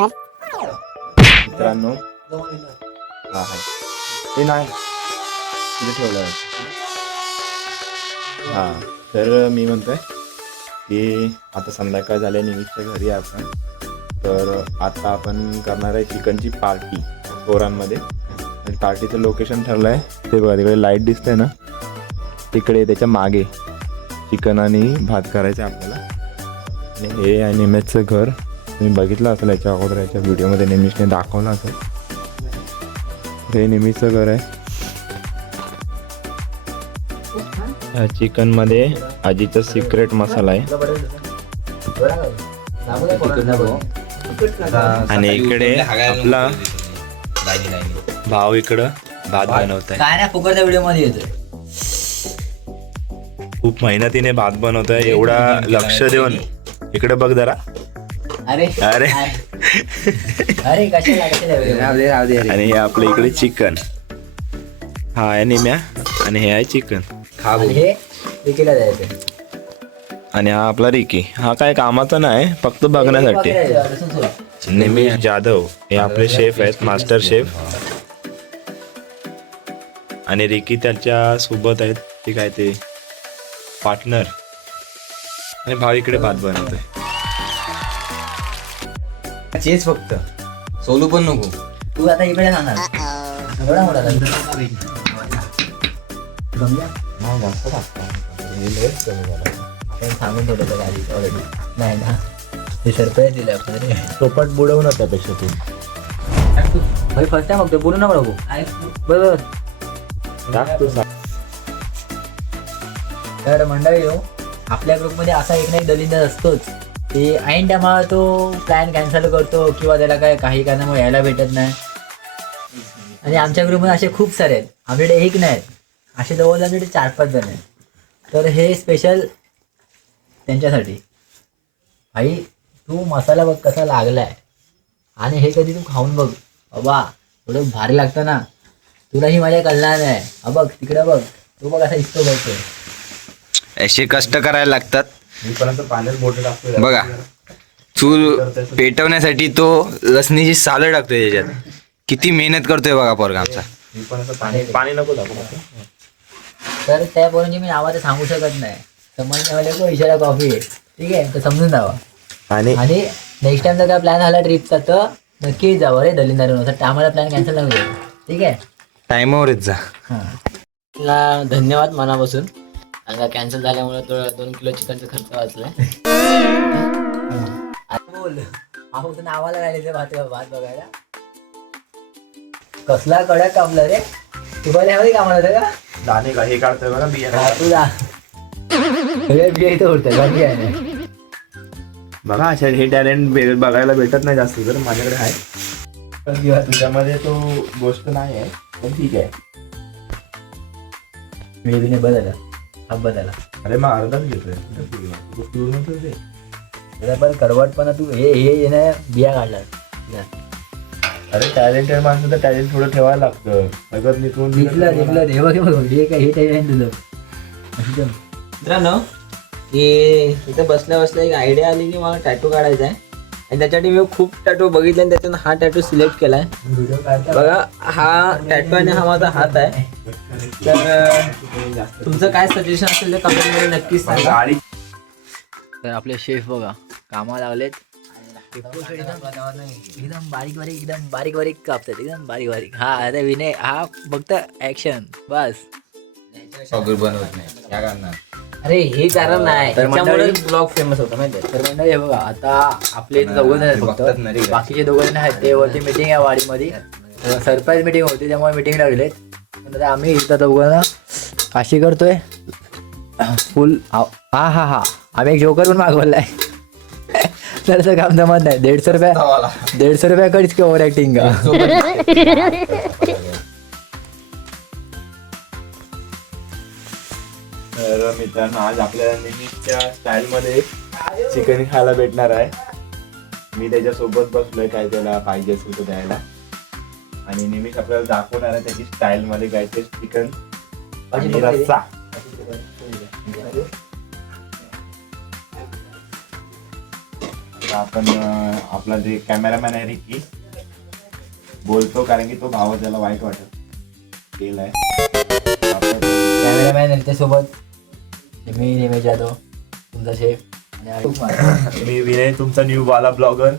मित्रांनो हा आहे ते नाही तिथे ठेवलं आहे. हा तर मी म्हणतोय की आता संध्याकाळ झाल्या निमित्त घरी आहे आपण. तर आता आपण करणार आहे चिकनची पार्टी पोरांमध्ये. आणि पार्टीचं लोकेशन ठरलं आहे ते बघा, तिकडे लाईट दिसतंय ना, तिकडे त्याच्या मागे चिकन आणि भात करायचं आहे आपल्याला. आणि हे आहे निमेशचं घर. तुम्ही बघितलं असेल याच्या अगोदर, याच्या व्हिडिओमध्ये निमेशने दाखवलं असेल. हे निमेशचं घर आहे. या चिकनमध्ये आजीचा सिक्रेट मसाला आहे. आणि इकडे आपला भाऊ इकडं भात बनवत आहे. काय नाही, फुकटच्या व्हिडिओ मध्ये येतोय. खूप मेहनतीने भात बनवत आहे, एवढा लक्ष देऊन. इकडे बघ जरा. अरे अरे अरे कशाला आणि हे आपल्या इकडे चिकन. हा आहे निम्या आणि हे आहे चिकन. हे विकेला जायचं. आणि हा आपला रिकी. हा काय कामाचा नाही, फक्त बघण्यासाठी. निमेश जाधव हे आपले शेफ आहेत, मास्टर शेफ. आणि रिकी त्याच्या सोबत आहेत, ते काय ते पार्टनर. आणि भाऊ इकडे भात बनवतोय. चेच फक्त सोलू पण नको. तू आता इकडे जाणार एवढा मोठा सांगून ठेवलं आधी ऑलरेडी. नाही ना, हे सरप्राईज दिलं आपण रे. सोपट बुडवू ना त्यापेक्षा तू. भाई फर्स्ट टाइम बघतो, बोलू ना बघू. बरोबर. टाक तू. तर मंडळी हो, आपल्या ग्रुपमध्ये असा एक नाही दलिंदर असतोच. ते ऐन टायमाला तो प्लॅन कॅन्सल करतो किंवा त्याला काही कारणामुळे यायला भेटत नाही. आणि आमच्या ग्रुपमध्ये असे खूप सारे आहेत. आमच्याकडे एक नाही, असे जवळजवळ आमच्याकडे 4-5 जण आहेत. तर हे स्पेशल त्यांच्यासाठी. भाई तू मसाला बघ कसा लागलाय, आणि हे कधी तू खाऊन बघ बाबा, एवढं भारी लागतं ना, तुलाही माझ्या कळणार नाही. हा बघ तिकडे बघ, तू बघ असा इस्तो बघतोय. असे कष्ट करायला लागतात पाण्यात मोठं टाकतोय बघा. चूल पेटवण्यासाठी तो लसणीची सालं टाकतोय त्याच्यात. किती मेहनत करतोय बघा पोरगा आमचा. पाणी नको टाकू. तर त्या पोरांची मी नावाचं सांगू शकत नाही. समजण्यावाले को इशारा कॉफी आहे, ठीक आहे, तर समजून जावा. आणि नेक्स्ट टाइम जर काय प्लॅन झाला ट्रिपचा तर नक्की जावं रे दलिंदारून. आम्हाला प्लॅन कॅन्सल नको करू, ठीक आहे. टाइमावरच जा. हां, धन्यवाद मनापासून. आणि कॅन्सल झाल्यामुळे 2 किलो चिकनचा खर्च वाचलाय. बोल अहो, तर नावाला राहिले भात बघायला. कसला कडक कापला रे. तुम्हाला यामध्ये कामाला होतं का? दाणे का हे काढतोय बघा बिया. तू जा. बिया इथं उरतं बाकी आहे नाही. बघा अशा हे टॅलेंट बघायला भेटत नाही जास्त, तर माझ्याकडे आहे. पण किंवा तुझ्यामध्ये तो गोष्ट नाही आहे, पण ठीक आहे. मी बदला हा बदला. अरे मग अर्धाच घेतोय. पण कडवटपणा तू हे ना बिया काढला. अरे टॅलेंटेड माणसं तर टॅलेंट थोडं ठेवायला लागतं. अगर निघून दिसलं हे बघ हे काय हे टॅलेंट तुझं. मित्रांनो, हे इथं बसल्या बसल्या एक आयडिया आली की मला टॅटू काढायचा आहे. आणि त्याच्यासाठी मी खूप टॅटू बघितले आणि त्यातून हा टॅटू सिलेक्ट केलाय. बघा, हा टॅटू आणि हा माझा हात आहे. तर तुमचं काय सजेशन असेल ते कमेंटमध्ये नक्कीच सांगा. तर आपले शेफ बघा कामाला लागलेत. एकदम बारीक बारीक कापतात, एकदम बारीक. हा आता विनय हा फक्त ऍक्शन बस. बनवत नाही या कारणात. अरे हे कारण नाही, त्याच्यामुळे ब्लॉग फेमस होता माहिती आहे. तर मंडळी हे बघा, आता आपले 2 जण आहेत फक्त. बाकीचे 2 जण आहेत ते वरती मीटिंग आहे वाडीमध्ये. सरप्राईज मीटिंग होती त्यामुळे मीटिंग लागलेत. तर आम्ही इथं 2 जण काशी करतोय फुल. हा आम्ही एक जोकर पण मागवलाय. तर काम जमत नाही. 150 रुपया कधीच की ओव्हर ऍक्टिंग का. तर मित्रांनो, आज आपल्याला निमिषच्या स्टाईलमध्ये चिकन खायला भेटणार आहे. मी त्याच्यासोबत बसलोय, काय त्याला पाहिजे असेल तो द्यायला. आणि निमिष आपल्याला दाखवणार आहे त्याची स्टाईलमध्ये काय ते चिकन आणि रस्सा. तर आपण आपला जे कॅमेरामॅन आहे रिकी बोलतो, कारण की तो भाव त्याला वाईट वाटत गेलाय. आपण कॅमेरामॅन यांच्यासोबत मी निमेश जाधव, तुमचा शेफ आणि आयुष. मी विनय, तुमचा न्यू वाला ब्लॉगर.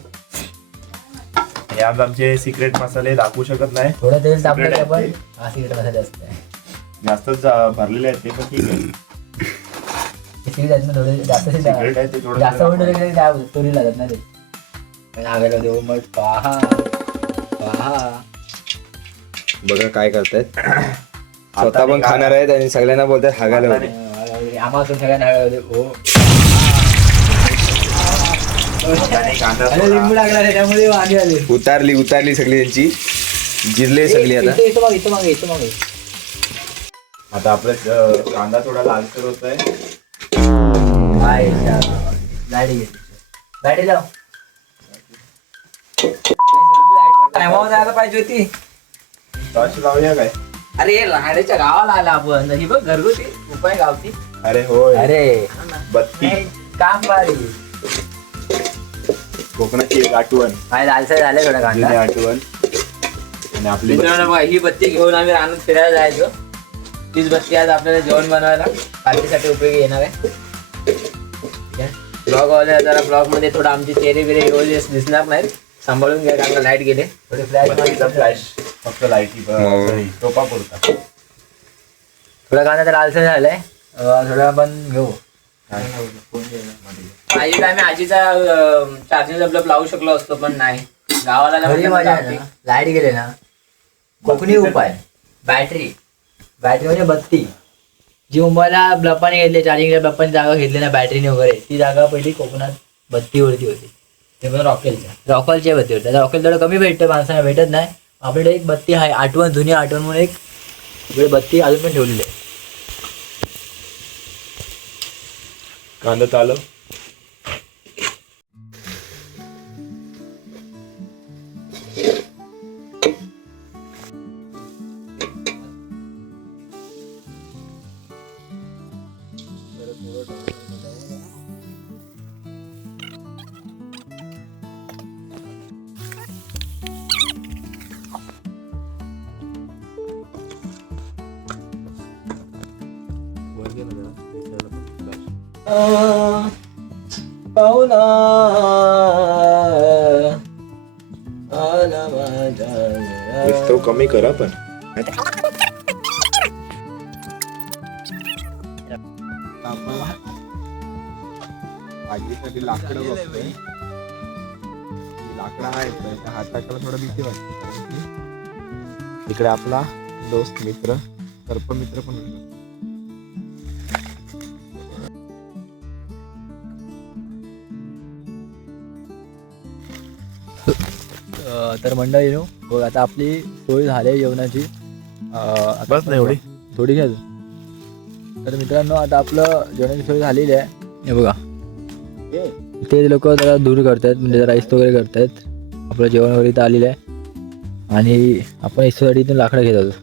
हे आमचे सिक्रेट मसाले दाखवू शकत नाही, थोडं तेल तापलं की Secret आपण आहे हा सिक्रेट मसाला जास्त आहे. जास्तच भरलेले आहेत ते, पण ठीक आहे. हे सिक्रेट आहेत ना, थोडे जास्त सिक्रेट आहे ते थोडं जास्त उडले की काय चोरी लागत ना ते. पण हागायला देऊ मग पहा पहा. बघा काय करतायत. स्वतः पण खाणार आहेत आणि सगळ्यांना बोलतात हागायला होते. आम्हाला पण सगळ्यांना हागायला देऊ. हो कांदा अरे लिंबू लागला रे, त्यामुळे आधी आले. उतारली सगळी त्यांची, जिरले सगळी आता. इथं मागे. आता आपलं कांदा थोडा लालसर होत आहे. काय बॅटरी लाव. टायमावर जायला पाहिजे होती. टॉर्च लावूया काय? अरे लाडेच्या गावाला आला आपण, ही बघ घरगुती उपाय गावची. अरे होय, अरे बत्ती काम बारी. कोकणाची एक आठवण, काय लालसर झाले थोडा जुनी कांदा. आठवण. आणि आपली मित्रांनो बघा, ही बत्ती घेऊन आम्ही रानात फिरायला जायचो. तीच बत्ती आज आपल्याला जेवण बनवायला पार्टीसाठी उपयोगी येणार आहे. ब्लॉग वाले जरा ब्लॉग मध्ये थोडं आमचे चेहरे बिरे एवढे दिसणार नाहीत, सांभाळून घ्या कारण लाईट गेले. थोडे बत्तीचा फ्लॅश फ्लॅश फक्त लाईटी टोपा पुरता. थोडा कांदा तर लालसर झालाय, थोडा आपण घेऊ. आजीचा आम्ही आजीचा चार्जिंग बल्ब लावू शकलो असतो, पण नाही. गावाला लाईट गेले ना, कोकणी उपाय बॅटरी म्हणजे बत्ती. जी मुंबईला ब्लपाने घेतले, चार्जिंगच्या ब्लपाने जागा घेतली ना बॅटरीने वगैरे, ती जागा पहिली कोकणात बत्तीवरती होती. ते पण रॉकेलच्या बत्तीवर. त्याचा रॉकेल थोडं कमी भेटतं, माणसांना भेटत नाही. आपल्याकडे एक बत्ती आहे, आठवण, जुनी आठवण म्हणून एक इकडे बत्ती अजून पण ठेवलेली आहे. कांदा चालव. पाहुणा आला माझ्या. तो कमी करा पण. आजीसाठी लाकडं बघतोय. लाकडं आहेत, त्या हाताला थोडं भीती वाटते. इकडे आपला दोस्त मित्र सर्पमित्र पण होता. तर मंडळी नो बघ, आता आपली सोय झाली आहे जेवणाची. बस ना एवढी. थोडी घ्या. तर मित्रांनो, आता आपलं जेवणाची सोय झालेली आहे. हे बघा, ते लोक जरा दूर करतात, म्हणजे जरा इस्तो वगैरे करतात. आपलं जेवण वगैरे इथं आलेलं आहे आणि आपण इस्तोसाठी इथून लाकडं घेत आहोत.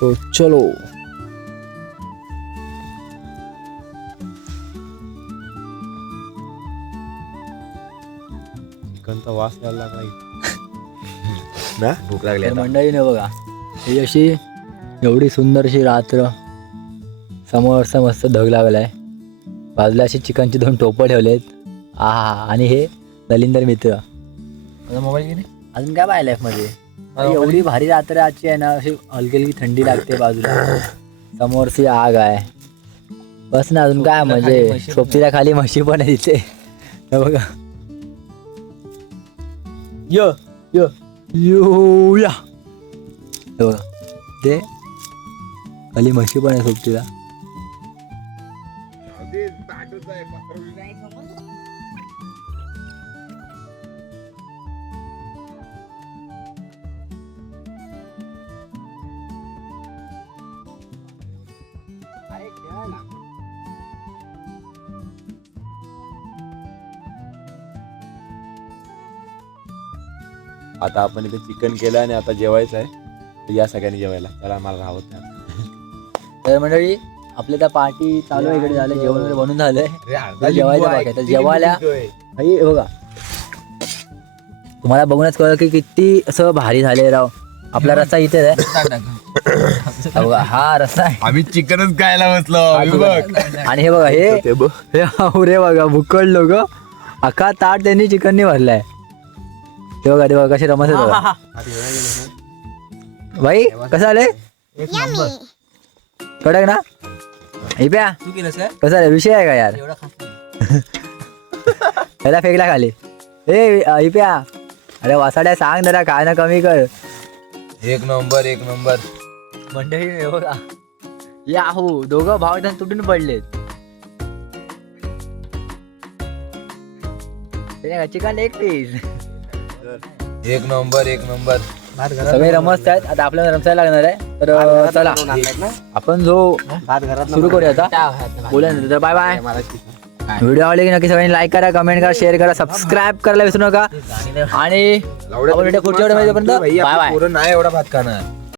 तो चलो. चिकनचा वास यायला लागला ना. भूक लागली तर आता. मंडळी न बघा, ही अशी एवढी सुंदर अशी रात्र, समोर असं मस्त ढग लागलाय, बाजूला अशी चिकनची 2 टोपं ठेवलेत. आणि हे दलिंदर मित्र. मोबाईल किती अजून काय पाहिलं मध्ये. एवढी भारी रात्र आजची आहे ना, अशी हलकी हलकी थंडी लागते, बाजूला समोरची आग आहे. बस ना, अजून काय म्हणजे सोबतीला खाली म्हशी पण आहे तिथे. हे बघा, यो यो यो या. हे बघा, ते खाली म्हशी पण आहे सोबतीला. आता आपण इथे चिकन केलं आणि आता जेवायचं आहे. तर या सगळ्यांनी जेवायला. चला, मला राहत नाही. तर मंडळी, आपल्या त्या पार्टी चालू आहे इकडे झालं जेवण वगैरे बनून झालंय तर जेवायचं बाकी आहे. तर जेवायला हे बघा तुम्हाला बघूनच कळलं की किती असं भारी झाले राव. आपला रस्ता इथेच आहे हा बघा हा रस्ता आहे आम्ही चिकनच खायला बसलो आणि हे बघा हे रे बघा भुक्कड लोक अख्खा ताट त्यांनी चिकननी भरलाय. ते बघा कसे रमत आहेत बघा. भाई कसं आले कडक ना इप्या कसा आहे विषय आहे का यार ह्याला फेकला खाली ए इप्या अरे वासाड्या सांग जरा काय ना कमी कर. एक नंबर मंडळी हे बघा या हो दोघं भाव एकदम तुटून पडलेत. चिकन एक पीस एक नंबर सगळे रमत आहेत. आता आपल्याला रमसायला लागणार आहे तर चला आपण जो सुरू करूया आता बोलूया नंतर. तर बाय बाय. व्हिडिओ आवडले की नक्की सगळ्यांनी लाईक करा कमेंट करा शेअर करा सबस्क्राईब करायला विसरू नका आणि आपण पुढच्या व्हिडिओ मध्ये बाय बाय. नाही एवढा भात खाणार